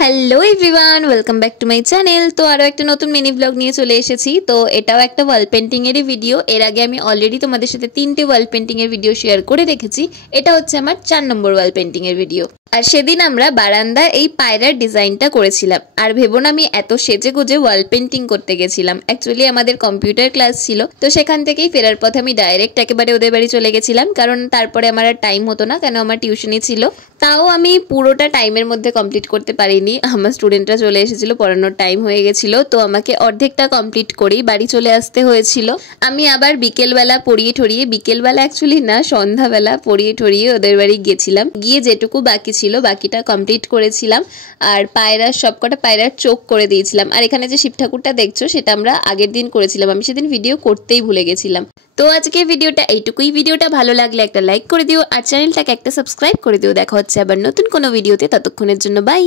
Hello everyone, welcome back to my channel. তো আরও একটা নতুন মিনি ব্লগ নিয়ে চলে এসেছি। তো এটাও একটা ওয়াল পেন্টিংয়েরই ভিডিও। এর আগে আমি অলরেডি তোমাদের সাথে 3টে ওয়াল পেন্টিংয়ের ভিডিও শেয়ার করে রেখেছি। এটা হচ্ছে আমার 4 নম্বর ওয়াল পেন্টিংয়ের ভিডিও। আর সেদিন আমরা বারান্দার এই পায়রার ডিজাইনটা করেছিলাম। আর ভেবো না আমি এত সেজে গুজে ওয়াল পেন্টিং করতে গেছিলাম। অ্যাকচুয়ালি আমাদের কম্পিউটার ক্লাস ছিল, তো সেখান থেকেই ফেরার পথে আমি ডাইরেক্ট একেবারে ওদের বাড়ি চলে গেছিলাম, কারণ তারপরে আমার আর টাইম হতো না, কেন আমার টিউশনই ছিল। তাও আমি পুরোটা টাইমের মধ্যে কমপ্লিট করতে পারিনি। আমার স্টুডেন্টরা চলে এসেছিল, পড়ানোর টাইম হয়ে গেছিল, তো আমাকে অর্ধেকটা কমপ্লিট করেই বাড়ি চলে আসতে হয়েছিল। আমি আবার বিকেলবেলা পড়িয়ে ঠরিয়ে, বিকেলবেলা অ্যাকচুয়ালি না, সন্ধ্যাবেলা পড়িয়ে ঠরিয়ে ওদের বাড়ি গেছিলাম। গিয়ে যেটুকু বাকি ছিল বাকিটা কমপ্লিট করেছিলাম। আর পায়রার সবকটা পায়রার চোখ করে দিয়েছিলাম। আর এখানে যে শিব ঠাকুরটা দেখছো সেটা আমরা আগের দিন করেছিলাম, আমি সেদিন ভিডিও করতেই ভুলে গেছিলাম। তো আজকে ভিডিওটা এইটুকুই। ভিডিওটা ভালো লাগলে একটা লাইক করে দিও, আর চ্যানেলটাকে একটা সাবস্ক্রাইব করে দিও। দেখা হচ্ছে আবার নতুন কোনো ভিডিওতে, ততক্ষণের জন্য বাই।